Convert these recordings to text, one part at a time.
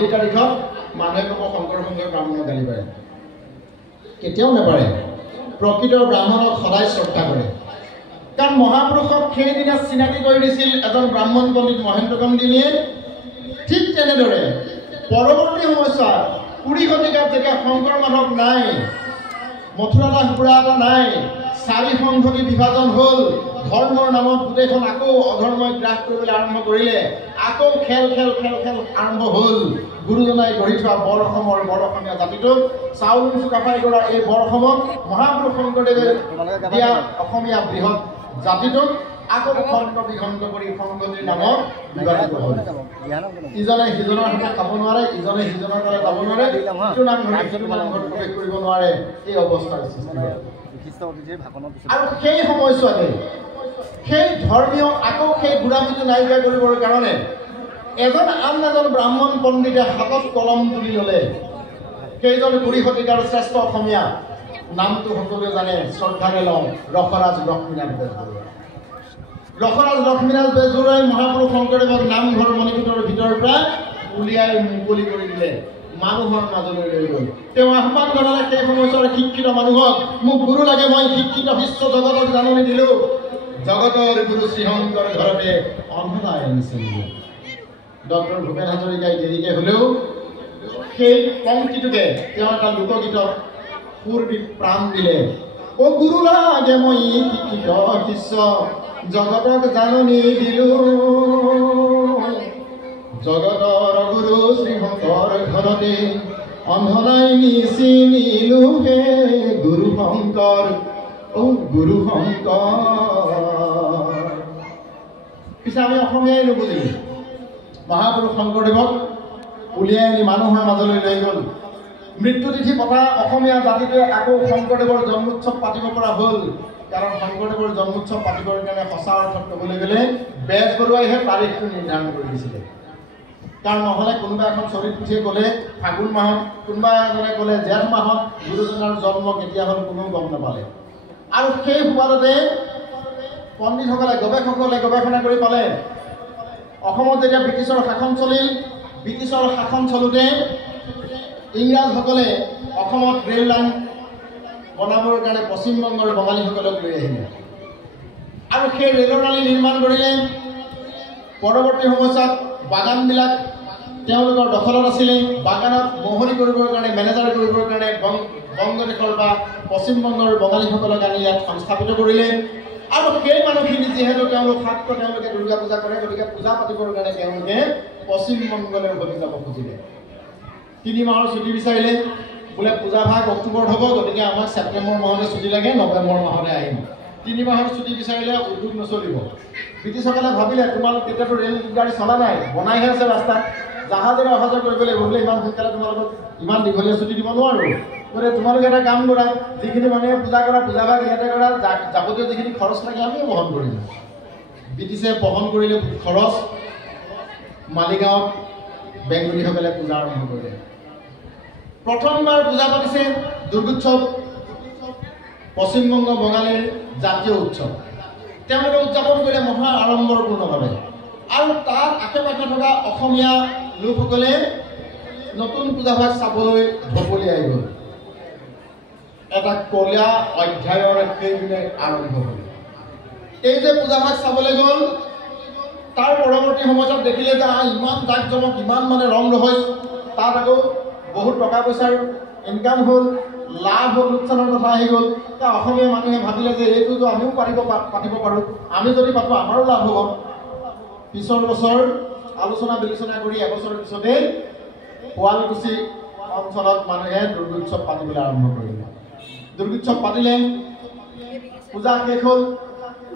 এই তাৰিখত মানুহে ক'ব শংকৰ সংঘৰ ব্ৰাহ্মণক গালি পাৰে, কেতিয়াও নাপাৰে। প্ৰকৃত ব্ৰাহ্মণক সদায় শ্ৰদ্ধা কৰে, কাৰণ মহাপুৰুষক সেইদিনা চিনাকি কৰি দিছিল এজন ব্ৰাহ্মণ পণ্ডিত মহেন্দ্ৰ কমদিনীয়ে। ঠিক তেনেদৰে পৰৱৰ্তী সময়ছোৱাত 20 শতিকাত যেতিয়া শংকৰ মাধৱ নাই, মথুৰা দাস বুঢ়া এটা নাই, 4 সংঘটি বিভাজন হ'ল, ধৰ্মৰ নামত গোটেইখন আকৌ অধৰ্মই গ্ৰাস কৰিবলৈ আৰম্ভ কৰিলে, আকৌ খেল আৰম্ভ হ'ল। গুৰুজনাই গঢ়ি থোৱা বৰ অসমৰ বৰ অসমীয়া জাতিটোক চাউল চুকাফাই কৰা এই বৰ অসমত মহাপুৰুষ শংকৰদেৱে দিয়া অসমীয়া বৃহৎ জাতিটোক আকৌ খণ্ড বিখণ্ড কৰি সংগতিৰ নামত বিভাজিত হ'ল। ইজনে সিজনৰ সৈতে খাব নোৱাৰে, ইজনে সিজনৰ কাৰণে যাব নোৱাৰে, ইটো নামঘৰত প্ৰৱেশ কৰিব নোৱাৰে, এই অৱস্থাৰ সৃষ্টি হয়। আৰু সেই সময়ছোৱাতে সেই ধৰ্মীয় আকৌ সেই গোড়ামিটো নাইকিয়া কৰিবৰ কাৰণে এজন আন এজন ব্ৰাহ্মণ পণ্ডিতে হাতত কলম তুলি ল'লে। সেইজন 20 শতিকাৰ শ্ৰেষ্ঠ অসমীয়া, নামটো সকলোৱে জানে, শ্ৰদ্ধাৰে লওঁ, ৰসৰাজ লক্ষ্মীনাথ বেজবৰুৱা। ৰসৰাজ লক্ষ্মীনাথ বেজবৰুৱাই মহাপুৰুষ শংকৰদেৱক নামঘৰ মণিকূটৰ ভিতৰৰ পৰা উলিয়াই মুকলি কৰি দিলে, মানুহৰ মাজলৈ লৈ গ'ল। তেওঁ আহ্বান জনালে সেই সময়ছোৱাৰ শিক্ষিত মানুহক, মোক গুৰু লাগে, মই শিক্ষিত বিশ্ব জগতক জাননী দিলোঁ, জগতৰ গুৰু শ্ৰীশংকৰ ঘৰতে অন্ধতাই আনিছিল। ডক্টৰ ভূপেন হাজৰিকাই দেৰিকে হ'লেও সেই পংক্তিটোকে তেওঁ এটা লোকগীতত সুৰ দি প্ৰাণ দিলে। অ গুৰু লাগে মই শিক্ষিত শিষ্য জগতক জাননী দিলোঁ, জগতৰ গুৰু শ্ৰীশংকৰ ঘৰতে অন্ধনাই নিচিনিলো হে গুৰু শংকৰ, অ গুৰু শংকৰ। পিছে আমি অসমীয়াই নুবুজিলোঁ, মহাপুৰুষ শংকৰদেৱক উলিয়াই আনি মানুহৰ মাজলৈ লৈ গ'ল। মৃত্যুতিথি পতা অসমীয়া জাতিটোৱে আকৌ শংকৰদেৱৰ জন্মোৎসৱ পাতিব পৰা হ'ল, কাৰণ শংকৰদেৱৰ জন্মোৎসৱ পাতিবৰ কাৰণে সঁচা অৰ্থত ক'বলৈ গ'লে বেজবৰুৱাইহে তাৰিখটো নিৰ্ধাৰণ কৰি দিছিলে। কাৰণ নহ'লে কোনোবা এখন চৰিত পুথিয়ে ক'লে ফাগুন মাহত, কোনোবা এজনে ক'লে জেঠ মাহত গুৰুজনাৰ জন্ম কেতিয়া হ'ল কোনেও গম নাপালে। আৰু সেই সুবাদতে পণ্ডিতসকলে গৱেষকসকলে গৱেষণা কৰি পালে, অসমত যেতিয়া ব্ৰিটিছৰ শাসন চলিল, ব্ৰিটিছৰ শাসন চলোতে ইংৰাজসকলে অসমত ৰেল লাইন বনাবৰ কাৰণে পশ্চিমবংগৰ বঙালীসকলক লৈ আহিলে আৰু সেই ৰেলৰ নালী নিৰ্মাণ কৰিলে। পৰৱৰ্তী সময়ছোৱাত বাগানবিলাক তেওঁলোকৰ দখলত আছিলে, বাগানত মহৰি কৰিবৰ কাৰণে, মেনেজাৰ কৰিবৰ কাৰণে বংগদেশৰ বা পশ্চিমবংগৰ বঙালীসকলক আনি ইয়াত সংস্থাপিত কৰিলে। আৰু সেই মানুহখিনি যিহেতু তেওঁলোক শাক্ত, তেওঁলোকে দুৰ্গা পূজা কৰে, গতিকে পূজা পাতিবৰ কাৰণে তেওঁলোকে পশ্চিমবংগলৈ উভতি যাব খুজিলে। 3 মাহৰ ছুটি বিচাৰিলে, বোলে পূজা ভাগ অক্টোবৰত হ'ব, গতিকে আমাক ছেপ্টেম্বৰ মাহতে ছুটি লাগে, নৱেম্বৰ মাহতে আহিম। 3 মাহৰ ছুটি বিচাৰিলে, উদ্যোগ নচলিব। ব্ৰিটিছসকলে ভাবিলে তোমালোক তেতিয়াতো ৰেল গাড়ী চলা নাই, বনাইহে আছে ৰাস্তা, জাহাজেৰে অহা যোৱা কৰিব লাগিব, বোলে ইমান সোনকালে তোমালোকক ইমান দীঘলীয়া ছুটি দিব নোৱাৰোঁ, গতিকে তোমালোকে এটা কাম কৰা, যিখিনি মানুহে পূজা কৰা পূজা ভাগ ইয়াতে কৰা, যাৱতীয় যিখিনি খৰচ লাগে আমিও বহন কৰিম। ব্ৰিটিছে বহন কৰিলে খৰচ, মালিগাঁৱত বেংগলীসকলে পূজা আৰম্ভ কৰিলে। প্ৰথমবাৰ পূজা পাতিছে দুৰ্গোৎসৱ, পশ্চিমবংগ বঙালীৰ জাতীয় উৎসৱ। তেওঁলোকে উদযাপন কৰিলে মহা আড়ম্বৰপূৰ্ণভাৱে, আৰু তাত আশে পাশে থকা অসমীয়া লোকসকলে নতুন পূজাভাগ চাবলৈ ঢপলিয়াই গ'ল। এটা কলীয়া অধ্যায়ৰ সেইদিনে আৰম্ভ হ'ল। এই যে পূজাভাগ চাবলৈ গ'ল, তাৰ পৰৱৰ্তী সময়ত দেখিলে যে ইমান জাক জমক, ইমান মানে ৰং ৰহস্য, তাত আকৌ বহুত টকা পইচাৰ ইনকাম হ'ল, লাভ হ'ল, লোকচানৰ কথা আহি গ'ল। তাৰ অসমীয়া মানুহে ভাবিলে যে এইটোতো আমিও পাতিব পাৰোঁ, আমি যদি পাতোঁ আমাৰো লাভ হ'ব। পিছৰ বছৰ আলোচনা বিলোচনা কৰি এবছৰৰ পিছতে শুৱালকুছি অঞ্চলত মানুহে দুৰ্গোৎসৱ পাতিবলৈ আৰম্ভ কৰিলে। দুৰ্গোৎসৱ পাতিলে, পূজা শেষ হ'ল।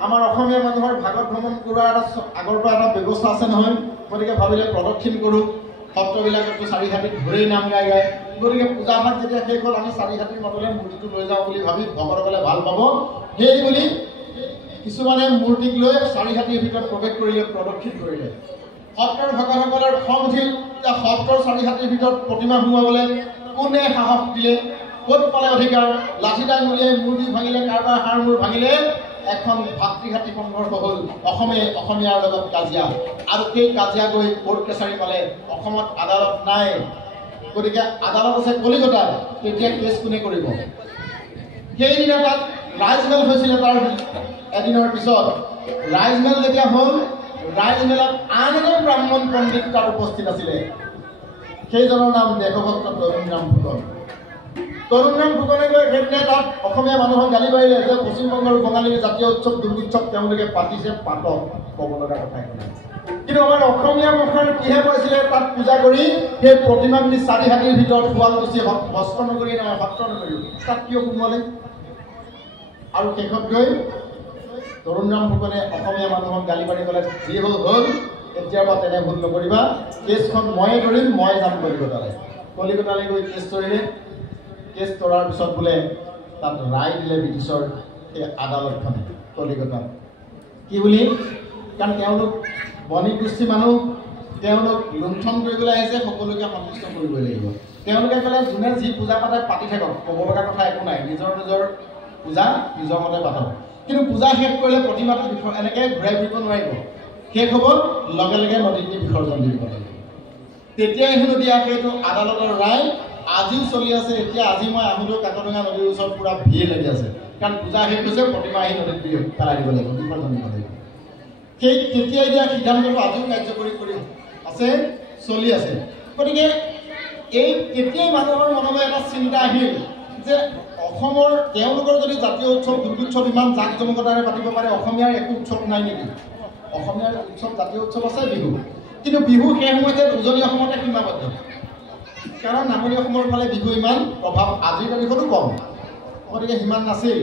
আমাৰ অসমীয়া মানুহৰ ভাগত ভ্ৰমণ কৰাৰ এটা আগৰ পৰা এটা ব্যৱস্থা আছে নহয়, গতিকে ভাবিলে প্ৰদক্ষিণ কৰোঁ, সত্ৰবিলাকতো 4 ঘাটিত ঘূৰেই নাম গাই গায়, গতিকে পূজা ভাগ যেতিয়া শেষ হ'ল আমি 4 ঘাটিৰ মাজলৈ মূৰ্তিটো লৈ যাওঁ বুলি ভাবি ভকতসকলে ভাল পাব, সেই বুলি কিছুমানে মূৰ্তিক লৈ 4 ঘাটিৰ ভিতৰত প্ৰৱেশ কৰিলে, প্ৰদক্ষিণ কৰিলে। সত্ৰৰ ভকতসকলৰ খং উঠিল যে সত্ৰৰ 4 ঘাটিৰ ভিতৰত প্ৰতিমা সোমাবলৈ কোনে সাহস দিলে, ক'ত পালে অধিকাৰ, লাঠিডাল উলিয়াই মূৰ্তি ভাঙিলে, কাৰোবাৰ হাড় মূৰ ভাঙিলে, এখন ভাতৃঘাতী সংঘৰ্ষ হ'ল অসমীয়াৰ লগত কাজিয়া আৰু সেই কাজিয়া গৈ কোৰ্ট কাছাৰী পালে অসমত আদালত নাই গতিকে আদালত আছে কলিকতাত তেতিয়া কেছ কোনে কৰিব সেইদিনা তাত ৰাইজমেল হৈছিলে তাৰ এদিনৰ পিছত ৰাইজমেল যেতিয়া হ'ল ৰাইজমেলত আন এজন ব্ৰাহ্মণ পণ্ডিত তাত উপস্থিত আছিলে সেইজনৰ নাম দেশভক্ত তৰুণৰাম ফুকনে গৈ সেইদিনা তাত অসমীয়া মানুহক গালি পাৰিলে যে পশ্চিমবংগৰ বঙালীৰ জাতীয় উৎসৱ দুৰ্গোৎসৱ তেওঁলোকে পাতিছে পাতক ক'ব লগা কথা একো নাই কিন্তু আমাৰ অসমীয়া ভাষাৰ কিহে পাইছিলে তাত পূজা কৰি সেই প্ৰতিমাক নি 4 হাতীৰ ভিতৰত শুৱালকুছি বস্ত্ৰ নগৰী নহয় সত্ৰ নগৰী তাত কিয় সোমোৱালে আৰু শেষত গৈ তৰুণৰাম ফুকনে অসমীয়া মানুহক গালি পাৰি ক'লে যি হ'ল এতিয়াৰ পৰা তেনে ভুল নকৰিবা কেছখন ময়ে ধৰিম মই যাম কলিকতালৈ গৈ কেছ ধৰিলে কেছ তৰাৰ পিছত বোলে তাত ৰায় দিলে ব্ৰিটিছৰ সেই আদালতখনে কলিকতাত কি বুলি কাৰণ তেওঁলোক বণিক গোষ্ঠী মানুহ তেওঁলোক লুণ্ঠন কৰিবলৈ আহিছে সকলোকে সন্তুষ্ট কৰিবই লাগিব তেওঁলোকে ক'লে যোনে যি পূজা পাতে পাতি থাকক ক'ব লগা কথা একো নাই নিজৰ পূজা নিজৰ মতে পাতক কিন্তু পূজা শেষ কৰিলে প্ৰতিমাটো এনেকৈ ঘূৰাই ফুৰিব নোৱাৰিব শেষ হ'ব লগে লগে নদীত বিসৰ্জন দিব লাগিব তেতিয়াই হেনো দিয়া সেইটো আদালতৰ ৰায় আজিও চলি আছে এতিয়া আজি মই আহোঁতেও কাকডঙা নদীৰ ওচৰত পুৰা ভিৰ লাগি আছে কাৰণ পূজা শেষ হৈছে প্ৰতিমা আহি নদীত পেলাই দিব লাগিব বিসৰ্জন দিব লাগিব সেই তেতিয়াই দিয়া সিদ্ধান্তটো আজিও কাৰ্যকৰী কৰি আছে চলি আছে গতিকে এই তেতিয়াই মানুহৰ মনলৈ এটা চিন্তা আহিল যে অসমৰ তেওঁলোকৰ যদি জাতীয় উৎসৱ দুৰ্গোৎসৱ ইমান জাক জমকতাৰে পাতিব পাৰে অসমীয়াৰ একো উৎসৱ নাই নেকি অসমীয়াৰ উৎসৱ জাতীয় উৎসৱ আছে বিহু কিন্তু বিহু সেই সময়তে উজনি অসমতে সীমাবদ্ধ কাৰণ নামনি অসমৰ ফালে বিহু ইমান প্ৰভাৱ আজিৰ তাৰিখতো কম গতিকে সিমান নাছিল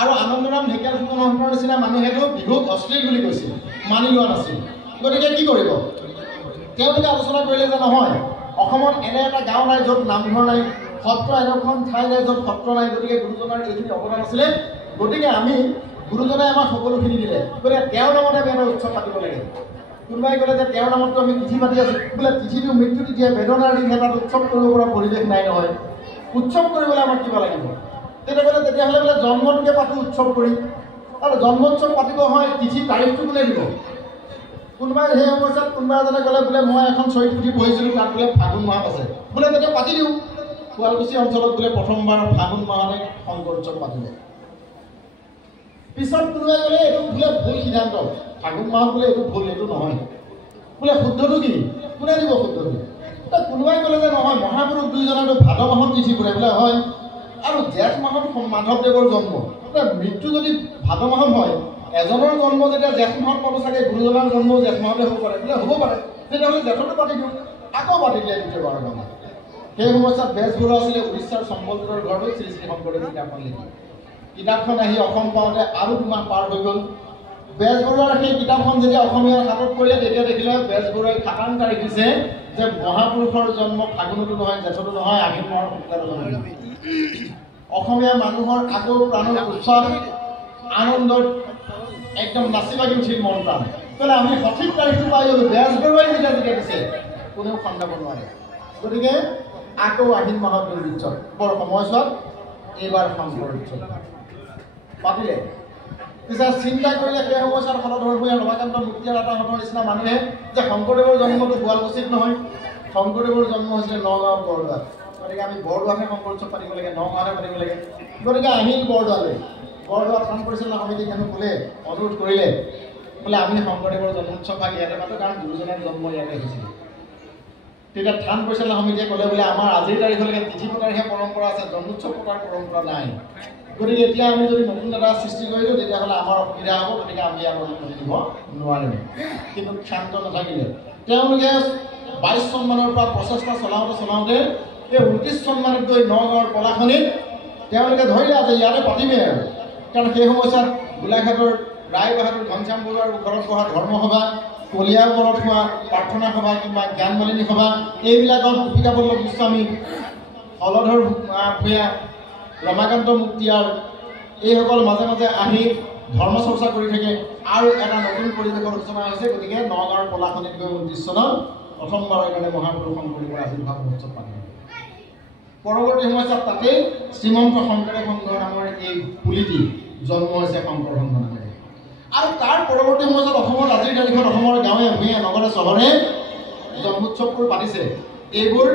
আৰু আনন্দৰাম ঢেকীয়াল ফুকনৰ নিচিনা মানুহেতো বিহুক অশ্লীল বুলি কৈছিল মানি লোৱা নাছিল গতিকে কি কৰিব তেওঁলোকে আলোচনা কৰিলে যে নহয় অসমত এনে এটা গাঁও নাই য'ত নামঘৰ নাই সত্ৰ এনেখন ঠাই নাই য'ত সত্ৰ নাই গতিকে গুৰুজনাৰ এইখিনি অৱদান আছিলে গতিকে আমি গুৰুজনাই আমাক সকলোখিনি দিলে গতিকে তেওঁৰ নামতে আমি এটা উৎসৱ পাতিব লাগে কোনোবাই ক'লে যে তেওঁৰ নামততো আমি তিথি পাতি আছোঁ বোলে তিথিটো মৃত্যু তিথিয়ে বেদনাৰ দিন এটা উৎসৱ কৰিব পৰা পৰিৱেশ নাই নহয় উৎসৱ কৰিবলৈ আমাক কিবা লাগিব তেতিয়াহ'লে বোলে জন্মটোকে পাতোঁ উৎসৱ কৰি আৰু জন্মোৎসৱ পাতিব হয় তিথি তাৰিখটো কোনে দিব কোনোবাই সেই সময়ত কোনোবা এজনে ক'লে বোলে মই এখন চৰিত পুথি পঢ়িছিলোঁ তাত বোলে ফাগুন মাহত আছে বোলে তেতিয়া পাতি দিওঁ শুৱালকুছি অঞ্চলত বোলে প্ৰথমবাৰ ফাগুন মাহতে শংকৰ উৎসৱ পাতিলে পিছত কোনোবাই ক'লে এইটো বোলে ভুল সিদ্ধান্ত ফাগুন মাহত বোলে এইটো ভুল এইটো নহয় বোলে শুদ্ধটো কি কোনে দিব শুদ্ধটো কোনোবাই ক'লে যে নহয় মহাপুৰুষ দুইজনেতো ভাদ মাহত তিথি পৰে বোলে হয় আৰু জেঠ মাহত মাধৱদেৱৰ জন্ম মৃত্যু যদি ভাদ মাহত হয় এজনৰ জন্ম যেতিয়া জেঠ মাহত পাব চাগে গুৰুজনাৰ জন্ম জেঠ মাহতে হ'ব পাৰে বোলে হ'ব পাৰে তেতিয়াহ'লে জেঠতো পাতি দিওঁ আকৌ পাতি দিলে দ্বিতীয়বাৰৰ কাৰণে সেই সময়ছোৱাত বেজবৰুৱা আছিলে উৰিষ্যাৰ সম্বলপুৰৰ ঘৰতো শ্ৰী শ্ৰী শংকৰদেৱ কিতাপখন লিখি কিতাপখন আহি অসম পাওঁতে আৰু 2 মাহ পাৰ হৈ গ'ল বেজবৰুৱাৰ সেই কিতাপখন যেতিয়া অসমীয়াৰ হাতত পৰিলে তেতিয়া দেখিলে বেজবৰুৱাই খাটাং তাৰিখ দিছে যে মহাপুৰুষৰ জন্ম ফাগুনতো নহয় জেঠতো নহয় আহিন মাহৰ শুক্লাতো নহয় অসমীয়া মানুহৰ আকৌ প্ৰাণৰ উৎসৱ আনন্দত একদম নাচি বাগি উঠিল মন প্ৰাণ ক'লে আমি সঠিক তাৰিখটো পাই গ'লোঁ বেজবৰুৱাই যেতিয়া দিছে কোনেও খণ্ডাব নোৱাৰে গতিকে আকৌ আহিন মাহত দুৰ্গোৎসৱ বৰ সময়ছোৱাত এইবাৰ শংকৰ উৎসৱ পাতিলে পিছত চিন্তা কৰিলে সেই সময়ছোৱাত সদধৰ ভূঞা ৰমাকান্ত মুক্তিয়াৰ আতাহঁতৰ নিচিনা মানুহে যে শংকৰদেৱৰ জন্মটো শুৱালকুছিত নহয় শংকৰদেৱৰ জন্ম হৈছিলে নগাঁও বৰদোৱাত গতিকে আমি বৰদোৱাতহে শংকৰ উৎসৱ পাতিব লাগে নগাঁৱতে পাতিব লাগে গতিকে আহিল বৰদোৱালৈ বৰদোৱা থান পৰিচালনা সমিতিক মানুহ বোলে অনুৰোধ কৰিলে বোলে আমি শংকৰদেৱৰ জন্মোৎসৱ ভাগ ইয়াতে পাতোঁ কাৰণ গুৰুজনাৰ জন্ম ইয়াতে হৈছিলে তেতিয়া থান পৰিচালনা সমিতিয়ে ক'লে বোলে আমাৰ আজিৰ তাৰিখলৈকে তিথি পতাৰহে পৰম্পৰা আছে জন্মোৎসৱ পতাৰ পৰম্পৰা নাই গতিকে এতিয়া আমি যদি নতুন এটা সৃষ্টি কৰি দিওঁ তেতিয়াহ'লে আমাৰ অসুবিধা হ'ব গতিকে আমি আৰু অনুমতি দিব নোৱাৰিম কিন্তু ক্ষান্ত নাথাকিলে তেওঁলোকে 22 চনমানৰ পৰা প্ৰচেষ্টা চলাওঁতে এই 29 চনমানত গৈ নগাঁৱৰ পলাশনিত তেওঁলোকে ধৰিলে যে ইয়াতে পাতিমেই আৰু কাৰণ সেই সময়ছোৱাত গোলাঘাটৰ ৰায় বাহাদুৰ ঘনশ্যাম বৰুৱাৰ ঘৰত পঢ়া ধৰ্মসভা কলিয়াৰ ঘৰত হোৱা প্ৰাৰ্থনা সভা কিংবা জ্ঞানমালিনী সভা এইবিলাকত গোপিকা বল্লভ গোস্বামী হলধৰ ভূঞা ৰমাকান্ত মুক্তিয়াৰ এইসকল মাজে মাজে আহি ধৰ্ম চৰ্চা কৰি থাকে আৰু এটা নতুন পৰিৱেশৰ সূচনা হৈছে গতিকে নগাঁৱৰ পলাশনিত গৈ 29 চনত প্ৰথমবাৰৰ কাৰণে মহাপুৰুষ শংকৰদেৱৰ আৱিৰ্ভাৱ মহোৎসৱ পাতিলে পৰৱৰ্তী সময়ছোৱাত তাতেই শ্ৰীমন্ত শংকৰদেৱ সংঘ নামৰ এই পুলিটি জন্ম হৈছে শংকৰ সংঘ নামেৰে। আৰু তাৰ পৰৱৰ্তী সময়ত অসমত আজিৰ তাৰিখত অসমৰ গাঁৱে ভূঞে নগৰে চহৰে জন্মোৎসৱবোৰ পাতিছে। এইবোৰ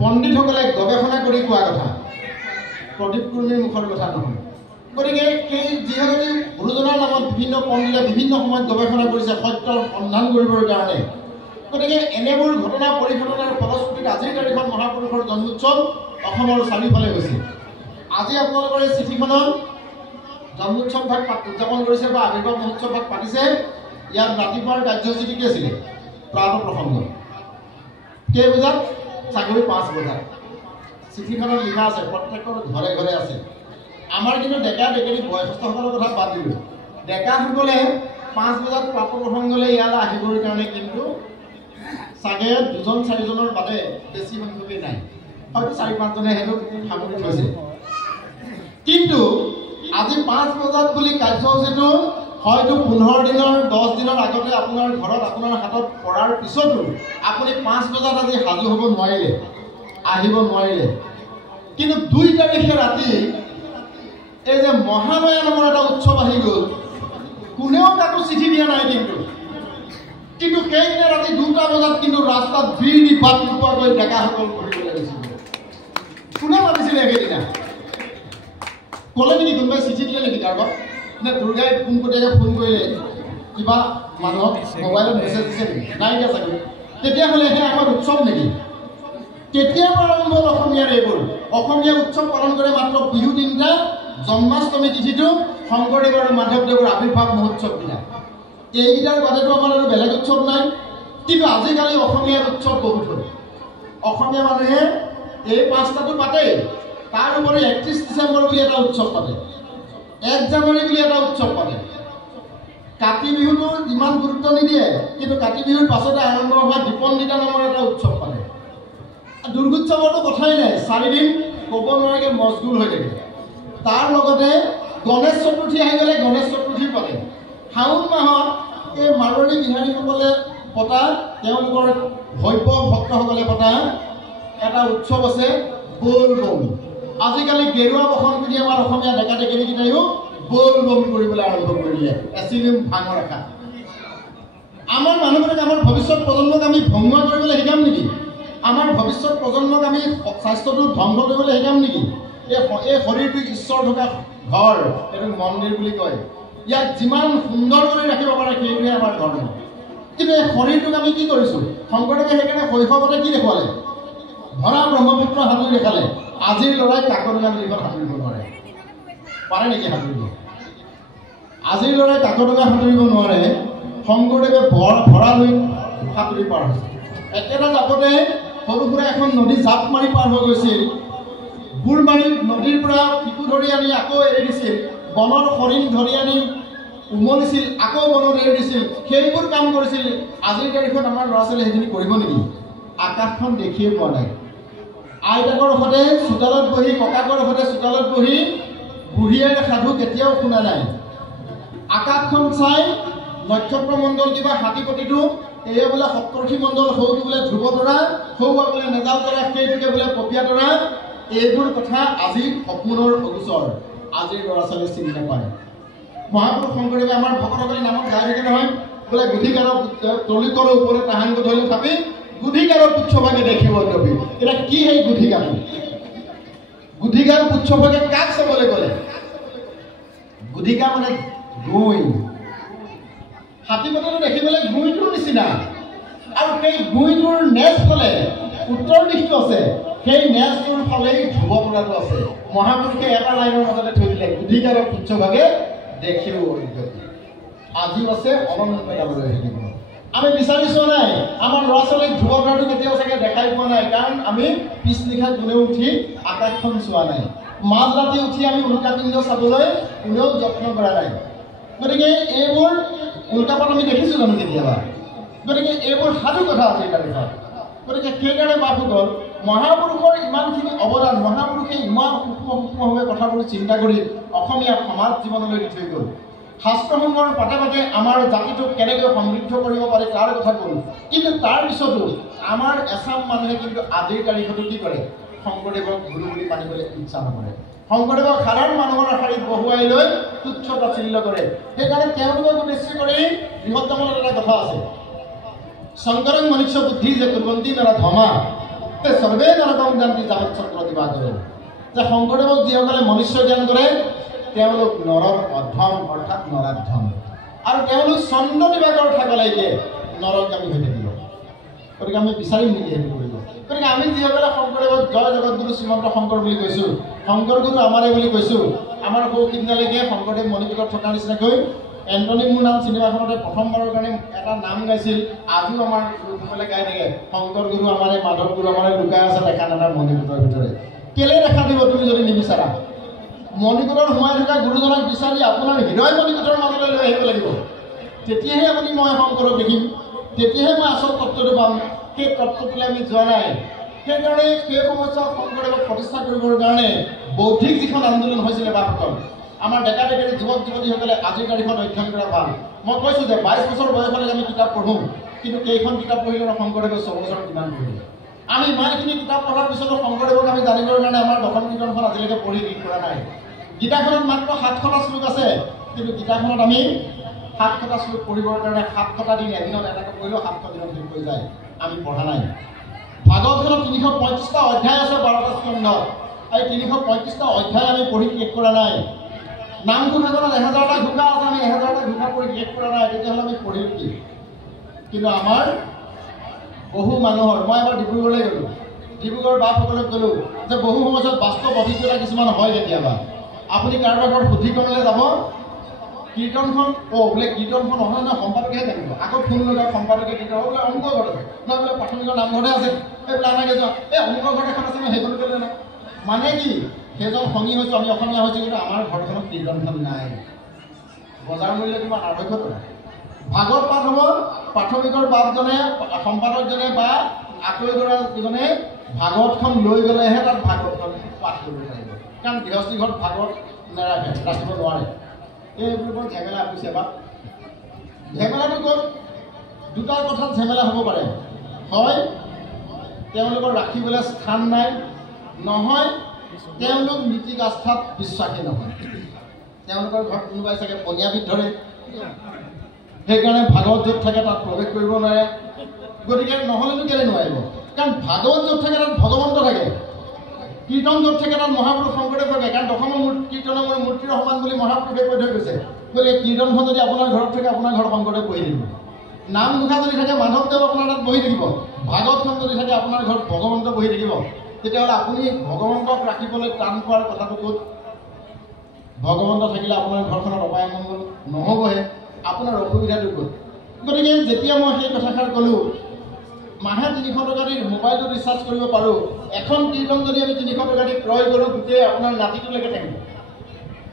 পণ্ডিতসকলে গৱেষণা কৰি কোৱা কথা, প্ৰদীপ কুৰ্মীৰ মুখৰ কথা নহয়। গতিকে সেই যিহেতু গুৰুজনাৰ নামত বিভিন্ন পণ্ডিতে বিভিন্ন সময়ত গৱেষণা কৰিছে সত্যৰ সন্ধান কৰিবৰ কাৰণে, গতিকে এনেবোৰ ঘটনা পৰিঘটনাৰ ফলশ্ৰুতিত আজিৰ তাৰিখত মহাপুৰুষৰ জন্মোৎসৱ অসমৰ চাৰিওফালে হৈছে। আজি আপোনালোকৰ এই চিঠিখনত জন্মোৎসৱ ভাগ উদযাপন কৰিছে বা আৱিৰ্ভাৱ মহোৎসৱ ভাগ পাতিছে। ইয়াত ৰাতিপুৱাৰ কাৰ্যসূচীটো কি আছিলে? প্ৰাত প্ৰসংগ। কেই বজাত? চাগৰি 5 বজাত। চিঠিখনত লিখা আছে, প্ৰত্যেকৰ ঘৰে ঘৰে আছে। আমাৰ কিন্তু ডেকা ডেকেৰী বয়সস্থসকলৰ কথা বাদ দিলোঁ। ডেকাসকলে 5 বজাত প্ৰাত প্ৰসংগলৈ ইয়ালৈ আহিবৰ কাৰণে কিন্তু চাগে 2-4জনৰ বাদে বেছি সংখ্যকেই নাই, হয়তো 4-5জনে সেইটো সামৰি থৈছে। কিন্তু আজি 5 বজাত বুলি কাৰ্যসূচীটো হয়তো 15 দিনৰ 10 দিনৰ আগতে আপোনাৰ ঘৰত আপোনাৰ হাতত পৰাৰ পিছতো আপুনি 5 বজাত আজি সাজু হ'ব নোৱাৰিলে, আহিব নোৱাৰিলে। কিন্তু 2 তাৰিখে ৰাতি এই যে মহালয়া নামৰ এটা উৎসৱ আহি গ'ল, কোনেও তাকো চিঠি দিয়া নাই। কিন্তু সেইদিনা ৰাতি 2টা বজাত কিন্তু ৰাস্তাত ভিৰ বাট নোপোৱাকৈ ডেকাসকল ঘূৰিবলৈ গৈছিল। কোনে ভাবিছিলে সেইদিনা? ক'লে নেকি কোনোবাই? চিঠি দিলে নেকি কাৰোবাক? নে দুৰ্গাই পোনপটীয়াকৈ ফোন কৰিলে, কিবা মানুহক মোবাইলত মেছেজ দিছে নেকি? নাই দিয়া চাগৈ। তেতিয়াহ'লে সেই আমাৰ উৎসৱ নেকি? কেতিয়াৰ পৰা আৰম্ভ হ'ল অসমীয়াৰ এইবোৰ? অসমীয়া উৎসৱ পালন কৰে মাত্ৰ বিহু 3টা, জন্মাষ্টমী তিথিটো, শংকৰদেৱ আৰু মাধৱদেৱৰ আৱিৰ্ভাৱ মহোৎসৱ দিনা। এইকেইটাৰ বাদেতো আমাৰ আৰু বেলেগ উৎসৱ নাই। কিন্তু আজিকালি অসমীয়াৰ উৎসৱ বহুত হ'ল। অসমীয়া মানুহে এই 5টাটো পাতেই, তাৰ উপৰি 31 ডিচেম্বৰ বুলি এটা উৎসৱ পাতে, 1 জানুৱাৰী বুলি এটা উৎসৱ পাতে। কাতি বিহুটো ইমান গুৰুত্ব নিদিয়ে, কিন্তু কাতি বিহুৰ পাছতে আৰম্ভ হোৱা দীপন্দিতা নামৰ এটা উৎসৱ পাতে। দুৰ্গোৎসৱৰতো কথাই নাই, 4 দিন ক'ব নোৱাৰাকৈ মজগুল হৈ থাকে। তাৰ লগতে গণেশ চতুৰ্থী আহি গ'লে গণেশ চতুৰ্থী পাতে। শাওণ মাহত এই মাৰোৱাৰী বিহাৰীসকলে পতা, তেওঁলোকৰ ভব্য ভক্তসকলে পতা এটা উৎসৱ আছে বল বম। আজিকালি গেৰুৱা বসন পিন্ধি আমাৰ অসমীয়া ডেকা ডেকেৰীকেইটাইও বল বম কৰিবলৈ আৰম্ভ কৰিলে, এচিলিম ভাঙৰ ৰখা। আমাৰ মানুহবিলাক, আমাৰ ভৱিষ্যত প্ৰজন্মক আমি ভংগ কৰিবলৈ শিকাম নেকি? আমাৰ ভৱিষ্যত প্ৰজন্মক আমি স্বাস্থ্যটো ধ্বংস কৰিবলৈ শিকাম নেকি? এই শৰীৰটো ঈশ্বৰ থকা ঘৰ, এইটো মন্দিৰ বুলি কয়। ইয়াক যিমান সুন্দৰ কৰি ৰাখিব পাৰে সেইটোৱে আমাৰ ধৰ্ম। কিন্তু এই শৰীৰটোক আমি কি কৰিছোঁ? শংকৰদেৱে সেইকাৰণে শৈশৱতে কি দেখুৱালে? ভৰা ব্ৰহ্মপুত্ৰ সাঁতুৰি দেখালে। আজিৰ ল'ৰাই কাকডঙা নদীখন সাঁতুৰিব নোৱাৰে। পাৰে নেকি সাঁতুৰিব? আজিৰ ল'ৰাই কাকডঙা সাঁতুৰিব নোৱাৰে, শংকৰদেৱে ভৰা লৈ সাঁতুৰি পাৰ হৈছে। একেটা জাপতে সৰু সুৰা এখন নদী জাপ মাৰি পাৰ হৈ গৈছিল। বুৰ মাৰি নদীৰ পৰা পিকু ধৰি আনি আকৌ এৰি দিছিল, বনৰ হৰিণ ধৰি আনি উমলিছিল, আকৌ বনত এৰি দিছিল। সেইবোৰ কাম কৰিছিল। আজিৰ তাৰিখত আমাৰ ল'ৰা ছোৱালীয়ে সেইখিনি কৰিব নেকি? আকাশখন দেখিয়ে পোৱা নাই। আইতাকৰ সৈতে চোতালত বহি, ককাকৰ সৈতে চোতালত বহি বুঢ়ীয়ে সাধু কেতিয়াও শুনা নাই। আকাশখন চাই নক্ষত্ৰ মণ্ডল কিবা হাতীপতিটো, এয়ে বোলে সপ্তৰ্ষি মণ্ডল, সৌটো বোলে ধ্ৰুৱতৰা, সৌৱা বোলে নেজাল তৰা, সেইটোকে বোলে পপীয়া তৰা। এইবোৰ কথা আজিৰ সপোনৰ অগোচৰ। আজিৰ ল'ৰা ছোৱালীয়ে চিনি নাপায়। মহাপুৰুষ শংকৰদেৱে আমাৰ ভকতসকলে নামত গাই থাকে নহয়, বোলে গুধিকাৰ তলিকৰ ওপৰত তাহাংগ ধৰিলে ভাবি গুধিকাৰ পুচ্ছভাগে দেখিব নবী। এতিয়া কি সেই গুধিকাৰ? গুধিকাৰ পুচ্ছভাগে কাক চাবলৈ গ'লে? গুধিকা মানে গুই। হাতীপতিটো দেখিবলৈ গুইটোৰ নিচিনা, আৰু সেই গুইটোৰ নেজ ফালে উত্তৰ দিশটো আছে, সেই নেজটোৰ ফালেই ধ্ৰুৱতৰাটো আছে। মহাপুৰুষে এটা লাইনৰ মাজতে থৈ দিলে, গুধিকাৰ পুচ্ছভাগে দেখিও অজ্ঞতি। আজিও আছে, অনন্ত যাবলৈ থাকিব। আমি বিচাৰি চোৱা নাই, আমাৰ ল'ৰা ছোৱালীক ধ্ৰুৱতৰাটো কেতিয়াও চাগে দেখাই পোৱা নাই, কাৰণ আমি পিছ নিশা কোনেও উঠি আকাশখন চোৱা নাই। মাজ ৰাতি উঠি আমি উল্কাপিণ্ড চাবলৈ কোনেও যত্ন কৰা নাই। গতিকে এইবোৰ উল্কাপাত আমি দেখিছোঁ জানো কেতিয়াবা? গতিকে এইবোৰ সাধু কথা আজিৰ তাৰিখত। গতিকে সেইকাৰণে বাপুকৰ মহাপুৰুষৰ ইমানখিনি অৱদান, মহাপুৰুষে ইমান সূক্ষ্মভাৱে কথাবোৰ চিন্তা কৰি অসমীয়া সমাজ জীৱনলৈ দি থৈ গ'ল। শাস্ত্ৰসমূহৰ পাতে পাতে আমাৰ জাতিটোক কেনেকৈ সমৃদ্ধ কৰিব পাৰে তাৰ কথা ক'ল। কিন্তু তাৰ পিছতো আমাৰ এচাম মানুহে কিন্তু আজিৰ তাৰিখতো কি কৰে? শংকৰদেৱক গুৰু বুলি মানিবলৈ ইচ্ছা নকৰে। শংকৰদেৱক সাধাৰণ মানুহৰ শাৰীত বহুৱাই লৈ তুচ্ছ তাচ্ছিল্য কৰে। সেইকাৰণে তেওঁলোকক উদ্দেশ্য কৰি বৃহত্তমত এটা কথা আছে, শংকৰং মনুষ্য বুদ্ধি যে কুৰ্বন্তী নৰা ধমা তে সৰ্বে নৰকং জান্তি যাৱৎ চক্ৰ দিবাদৰে। যে শংকৰদেৱক যিসকলে মনুষ্য জ্ঞান কৰে তেওঁলোক নৰৰ অধম অৰ্থাৎ নৰাধম, আৰু তেওঁলোক চন্দ্ৰ বিভাগৰ থাকলৈকে নৰগামী হৈ থাকিব। গতিকে আমি বিচাৰিম নেকি সেইটো কৰিব? গতিকে আমি যিসকলে শংকৰদেৱক জয় জগতগুৰু শ্ৰীমন্ত শংকৰ বুলি কৈছোঁ, শংকৰ গুৰু আমাৰে বুলি কৈছোঁ, আমাৰ সৌখিদিনালৈকে শংকৰদেৱ মণিকূটত থকাৰ নিচিনাকৈ এণ্টনি মোৰ নাম চিনেমাখনতে প্ৰথমবাৰৰ কাৰণে এটা নাম গাইছিল, আজিও আমাৰ সকলে গাই থাকে, শংকৰ গুৰু আমাৰে, মাধৱ গুৰু আমাৰে লুকাই আছে দেখা নাপায় মণিকূটৰ ভিতৰে। কেলে দেখা দিব তুমি যদি নিবিচাৰা? মণিকূটত সোমাই থকা গুৰুজনক বিচাৰি আপোনাৰ হৃদয় মণিকূটৰ মাজলৈ লৈ আহিব লাগিব। তেতিয়াহে আপুনি মই শংকৰক দেখিম, তেতিয়াহে মই আচল তত্ত্বটো পাম। সেই তত্ত্বটোলৈ আমি যোৱা নাই। সেইকাৰণে সেই সময়ছোৱাত শংকৰদেৱক প্ৰতিষ্ঠা কৰিবৰ কাৰণে বৌদ্ধিক যিখন আন্দোলন হৈছিলে বাপসকল, আমাৰ ডেকা ডেকাৰী যুৱক যুৱতীসকলে আজিৰ তাৰিখত অধ্যয়ন কৰা ভাল। মই কৈছোঁ যে 22 বছৰ বয়সলৈকে আমি কিতাপ পঢ়োঁ, কিন্তু কেইখন কিতাপ পঢ়িলে শংকৰদেৱে 6 বছৰত কিমান পঢ়িলে? আমি ইমানখিনি কিতাপ পঢ়াৰ পিছতো শংকৰদেৱক আমি জানিবৰ কাৰণে আমাৰ দশম কীৰ্তনখন আজিলৈকে পঢ়ি শেষ কৰা নাই। গীতাখনত মাত্ৰ 700টা শ্লোক আছে, কিন্তু গীতাখনত আমি 700টা শ্লোক পঢ়িবৰ কাৰণে 700টা দিন এদিনত এটাকৈ পঢ়িলেও 700 দিনত শেষ হৈ যায়। আমি পঢ়া নাই। ভাগৱতখনত 335টা অধ্যায় আছে 12টা স্কন্ধত, এই 335টা অধ্যায় আমি পঢ়ি শেষ কৰা নাই। নামঘোষাখনত 1000টা ঘোষা আছে, আমি 1000টা ঘোষা পঢ়ি শেষ কৰা নাই। তেতিয়াহ'লে আমি পঢ়িম কি? কিন্তু আমাৰ বহু মানুহৰ, মই এবাৰ ডিব্ৰুগড়লৈ গ'লোঁ, ডিব্ৰুগড়ৰ বাপসকলক ক'লোঁ যে বহু সময়ত বাস্তৱ অভিজ্ঞতা কিছুমান হয় কেতিয়াবা। আপুনি কাৰোবাৰ ঘৰত শুদ্ধিকৰণলৈ যাব, কীৰ্তনখন বোলে কীৰ্তনখন নহয় নহয় সম্পাদকেহে জানিব, আকৌ ফোন লগাই সম্পাদকে কীৰ্তন বোলে অমুকৰ ঘৰত আছে, নহয় বোলে প্ৰাথমিকৰ নামঘৰতে আছে, এইবিলাক আমাকে যোৱা এই অমুকৰ ঘৰত এখন আছে, মই সেইখনকে লৈ নাই। মানে কি? সেইজন সংগী হৈছোঁ, আমি অসমীয়া হৈছোঁ, কিন্তু আমাৰ ঘৰখনত কীৰ্তনখন নাই। বজাৰ মূল্য কিমান? 250 টকা। ভাগৱত পাঠ হ'ব, প্ৰাথমিকৰ বাপজনে সম্পাদকজনে বা আতৈগৰাকীজনে ভাগৱতখন লৈ গ'লেহে তাত ভাগৱতখন পাঠ কৰিব লাগিব, কাৰণ গৃহস্থী ঘৰত ভাগৱত নাৰাখে, ৰাখিব নোৱাৰে। এইবোৰ বৰ ঝেমেলা হৈছে বা ঝেমেলাটো ক'ত? দুটা কথাত ঝেমেলা হ'ব পাৰে। হয় তেওঁলোকৰ ৰাখিবলৈ স্থান নাই, নহয় তেওঁলোক নীতিক আস্থাত বিশ্বাসী নহয়। তেওঁলোকৰ ঘৰত কোনোবাই চাগে পনীয়াবিধ ধৰে, সেইকাৰণে ভাগৱত য'ত থাকে তাত প্ৰৱেশ কৰিব নোৱাৰে। গতিকে নহ'লেনো কেলৈ নোৱাৰিব? কাৰণ ভাগৱত য'ত থাকে তাত ভগৱন্ত থাকে, কীৰ্তন য'ত থাকে তাত মহাপুৰুষ শংকৰদেৱ থাকে, কাৰণ দশম কীৰ্তনৰ মোৰ মূৰ্তিৰ সমান বুলি মহাপুৰুষে কৈ থৈ গৈছে। গতিকে কীৰ্তনখন যদি আপোনাৰ ঘৰত থাকে, আপোনাৰ ঘৰত শংকৰদেৱ বহি থাকিব। নামঘোষা যদি থাকে, মাধৱদেৱ আপোনাৰ তাত বহি থাকিব। ভাগৱতখন যদি থাকে, আপোনাৰ ঘৰত ভগৱন্ত বহি থাকিব। তেতিয়াহ'লে আপুনি ভগৱন্তক ৰাখিবলৈ টান পোৱাৰ কথাটো ক'ত? ভগৱন্ত থাকিলে আপোনাৰ ঘৰখনত অপায় মংগল নহ'বহে, আপোনাৰ অসুবিধাটো ক'ত? গতিকে যেতিয়া মই সেই কথাষাৰ ক'লোঁ, মাহে 300 টকা দি মোবাইলটো ৰিচাৰ্জ কৰিব পাৰোঁ, এখন কীৰ্তন যদি আমি 300 টকা দি ক্ৰয় কৰোঁ, গোটেই আপোনাৰ নাতিটোলৈকে থাকিব।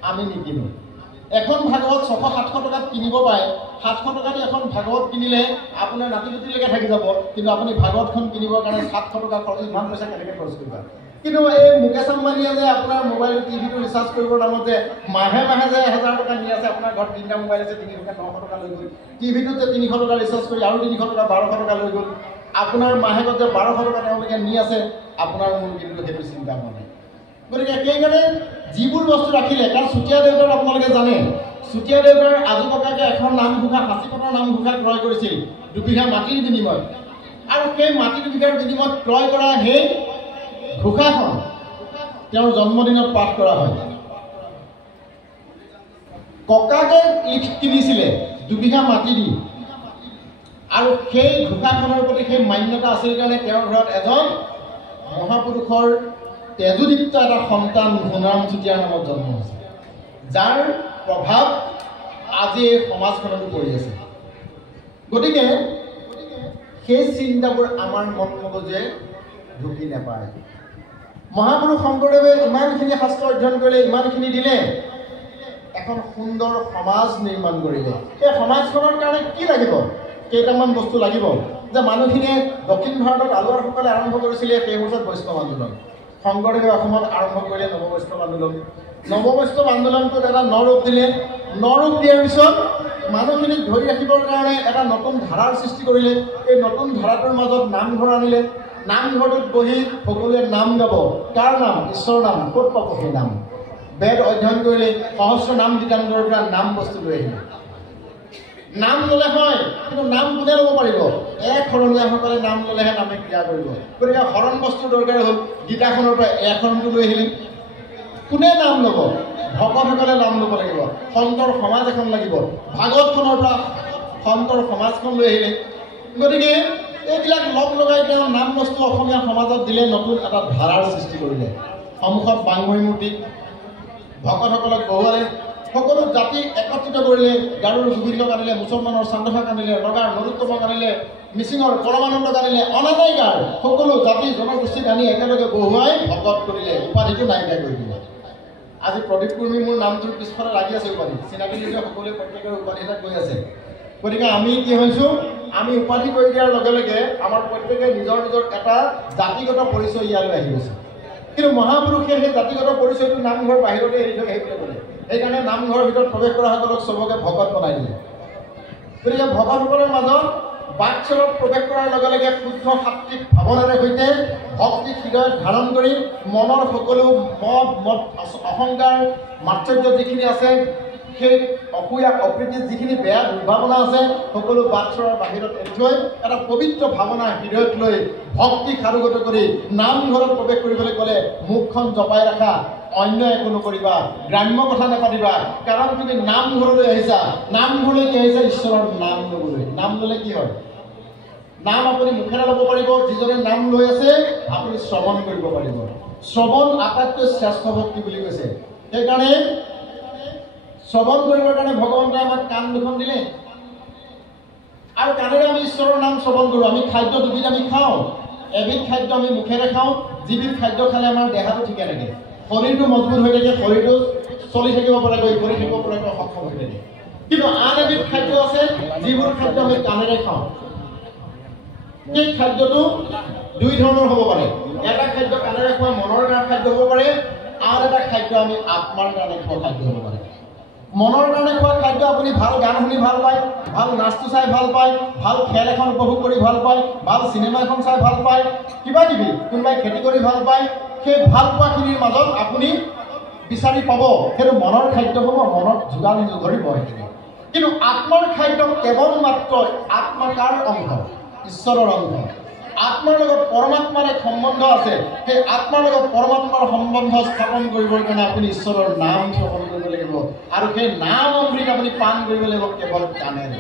আমি নিকিনো। এখন ভাগৱত 600-700 টকাত কিনিব পাৰে। 700 টকা দি এখন ভাগৱত কিনিলে আপোনাৰ নাতিটোলৈকে থাকি যাব, কিন্তু আপুনি ভাগৱতখন কিনিবৰ কাৰণে 700 টকা খৰচ, ইমান পইচা কেনেকৈ খৰচ কৰিব? কিন্তু এই মুকেশ আম্বানীয়ে যে আপোনাৰ মোবাইল টিভিটো ৰিচাৰ্জ কৰিবৰ নামত যে মাহে মাহে যে 1000 টকা নি আছে, আপোনাৰ ঘৰত 3টা মোবাইল আছে, 900 টকা লৈ গ'ল। টিভিটোত যে 300 টকা ৰিচাৰ্জ কৰি আৰু 300 টকা 1200 টকা লৈ গ'ল। আপোনাৰ মাহেকত যে 1200 টকা তেওঁলোকে নি আছে, আপোনাৰ মোৰ কিন্তু সেইটো চিন্তা হোৱা নাই। গতিকে সেইকাৰণে যিবোৰ বস্তু ৰাখিলে, কাৰণ চুতীয়া দেউতাৰ আপোনালোকে জানে, চুতীয়া দেউতাৰ আজু ককাকে এখন নামঘোষা, 80 টকাৰ নামঘোষা ক্ৰয় কৰিছিল 2 বিঘা মাটিৰ বিনিময়ত, আৰু সেই মাটি 2 বিঘাৰ বিনিময়ত ক্ৰয় কৰা সেই ঘোষাখন তেওঁৰ জন্মদিনত পাঠ কৰা হয়। ককাকে কিনিছিলে 2 বিঘা মাটি দি, আৰু সেই ঘোষাখনৰ প্ৰতি সেই মান্যতা আছিল কাৰণে তেওঁৰ ঘৰত এজন মহাপুৰুষৰ তেজোদীপ্ত এটা সন্তান সোণাৰাম চুতীয়াৰ নামত জন্ম হৈছে, যাৰ প্ৰভাৱ আজি সমাজখনতো পৰি আছে। গতিকে সেই চিন্তাবোৰ আমাৰ মন মগজুৱে ঢুকি নাপায়। মহাপুৰুষ শংকৰদেৱে ইমানখিনি শাস্ত্ৰ অধ্যয়ন কৰিলে, ইমানখিনি দিলে, এখন সুন্দৰ সমাজ নিৰ্মাণ কৰিলে। সেই সমাজখনৰ কাৰণে কি লাগিব? কেইটামান বস্তু লাগিব। যে মানুহখিনিয়ে দক্ষিণ ভাৰতত আলোৱাৰসকলে আৰম্ভ কৰিছিলে সেই বছৰত বৈষ্ণৱ আন্দোলন। শংকৰদেৱে অসমত আৰম্ভ কৰিলে নৱবৈষ্ণৱ আন্দোলন। নৱবৈষ্ণৱ আন্দোলনটোত এটা নৰূপ দিলে। নৰূপ দিয়াৰ পিছত মানুহখিনিক ধৰি ৰাখিবৰ কাৰণে এটা নতুন ধাৰাৰ সৃষ্টি কৰিলে। এই নতুন ধাৰাটোৰ মাজত নামঘৰ আনিলে। নামঘৰটোত বহি সকলোৱে নাম গাব। কাৰ নাম? ঈশ্বৰৰ নাম। ক'ত পাব সেই নাম? বেদ অধ্যয়ন কৰিলে সহস্ৰ নাম গীতান্তৰৰ পৰা নাম বস্তু লৈ আহিলে নাম ল'লে হয় কিন্তু নাম কোনে ল'ব পাৰিব এক শৰণীয়াসকলে নাম ল'লেহে নামে ক্ৰিয়া কৰিব গতিকে শৰণ বস্তুৰ দৰকাৰ হ'ল গীতাখনৰ পৰা এক শৰণটো লৈ আহিলে কোনে নাম ল'ব ভকতসকলে নাম ল'ব লাগিব সন্তৰ সমাজ এখন লাগিব ভাগৱতখনৰ পৰা সন্তৰ সমাজখন লৈ আহিলে গতিকে এইবিলাক লগ লগাই তেওঁ নাম বস্তু অসমীয়া সমাজত দিলে নতুন এটা ধাৰাৰ সৃষ্টি কৰিলে সন্মুখত বাংময়ী মূৰ্তি ভকতসকলক বহুৱালে সকলো জাতি একত্ৰিত কৰিলে গাৰোৰ গোবিন্দক আনিলে মুছলমানৰ চান্দভাক আনিলে নগাৰ নৰোত্তমক আনিলে মিচিঙৰ পৰমানন্দক আনিলে অনাদাই গাৰ সকলো জাতি জনগোষ্ঠীক আনি একেলগে বহুৱাই ভকত কৰিলে উপাধিটো নাইকিয়া কৰি দিলে আজি প্ৰদীপ কুৰ্মী মোৰ নামটোৰ পিছফালে লাগি আছে উপাধি চিনাকি দিলে সকলোৱে প্ৰত্যেকৰ উপাধি এটা কৈ আছে গতিকে আমি কি হৈছোঁ আমি উপাধি কৰি দিয়াৰ লগে লগে আমাৰ প্ৰত্যেকে নিজৰ নিজৰ এটা জাতিগত পৰিচয় ইয়ালৈ আহি গৈছে কিন্তু মহাপুৰুষে সেই জাতিগত পৰিচয়টো নামঘৰ বাহিৰতে এৰি থৈ আহিবলৈ ক'লে সেইকাৰণে নামঘৰৰ ভিতৰত প্ৰৱেশ কৰাসকলক চবকে ভকত বনাই দিলে গতিকে ভকতসকলৰ মাজত বাকচলত প্ৰৱেশ কৰাৰ লগে লগে শুদ্ধ সাত্বিক ভাৱনাৰে সৈতে ভক্তিক হৃদয়ত ধাৰণ কৰি মনৰ সকলো মদ অহংকাৰ মাৎসৰ্য যিখিনি আছে সেই অসূয়া অপ্ৰীতিৰ যিখিনি বেয়া দুৰ্ভাৱনা আছে সকলো বাকচৰৰ বাহিৰত এৰি থৈ এটা পবিত্ৰ ভাৱনা হৃদয়ত লৈ ভক্তি সাৰোগত কৰি নামঘৰত প্ৰৱেশ কৰিবলৈ ক'লে মুখখন জপাই ৰাখা অন্য একো নকৰিবা গ্ৰাম্য কথা নাপাতিবা কাৰণ তুমি নামঘৰলৈ আহিছা নামঘৰলৈ কি আহিছা ঈশ্বৰৰ নাম ল'বলৈ নাম ল'লে কি হয় নাম আপুনি মুখেৰে ল'ব পাৰিব যিজনে নাম লৈ আছে আপুনি শ্ৰৱণ কৰিব পাৰিব শ্ৰৱণ আটাইতকৈ শ্ৰেষ্ঠ ভক্তি বুলি কৈছে সেইকাৰণে শ্ৰৱণ কৰিবৰ কাৰণে ভগৱন্তই আমাক কাণ দুখন দিলে আৰু কাণেৰে আমি ঈশ্বৰৰ নাম শ্ৰৱণ কৰোঁ আমি খাদ্য দুবিধ আমি খাওঁ এবিধ খাদ্য আমি মুখেৰে খাওঁ যিবিধ খাদ্য খালে আমাৰ দেহাটো ঠিকে থাকে শৰীৰটো মজবুত হৈ থাকে শৰীৰটো চলি থাকিব পৰাকৈ কৰি থাকিব পৰাকৈ সক্ষম হৈ থাকে কিন্তু আন এবিধ খাদ্য আছে যিবোৰ খাদ্য আমি কাণেৰে খাওঁ সেই খাদ্যটো দুই ধৰণৰ হ'ব পাৰে এটা খাদ্য কাণেৰে খোৱা মনৰ কাৰণে খাদ্য হ'ব পাৰে আন এটা খাদ্য আমি আত্মাৰ কাৰণে খোৱা খাদ্য হ'ব পাৰে মনৰ কাৰণে খোৱা খাদ্য আপুনি ভাল গান শুনি ভাল পায় ভাল নাচটো চাই ভাল পায় ভাল খেল এখন উপভোগ কৰি ভাল পায় ভাল চিনেমা এখন চাই ভাল পায় কিবা কিবি কোনোবাই খেতি কৰি ভাল পায় সেই ভাল পোৱাখিনিৰ মাজত আপুনি বিচাৰি পাব সেইটো মনৰ খাদ্য হ'ব মনত যোগান ধৰিব সেইখিনি কিন্তু আত্মাৰ খাদ্য কেৱল মাত্ৰ আত্মাকাৰ অংশ ঈশ্বৰৰ অংশ আত্মাৰ লগত পৰমাত্মাৰ এক সম্বন্ধ আছে সেই আত্মাৰ লগত পৰমাত্মাৰ সম্বন্ধ স্থাপন কৰিবৰ কাৰণে আপুনি ঈশ্বৰৰ নাম শ্ৰৱণ কৰিব লাগিব আৰু সেই নাম অমৃত আপুনি পান কৰিব লাগিব কেৱল কাণেৰে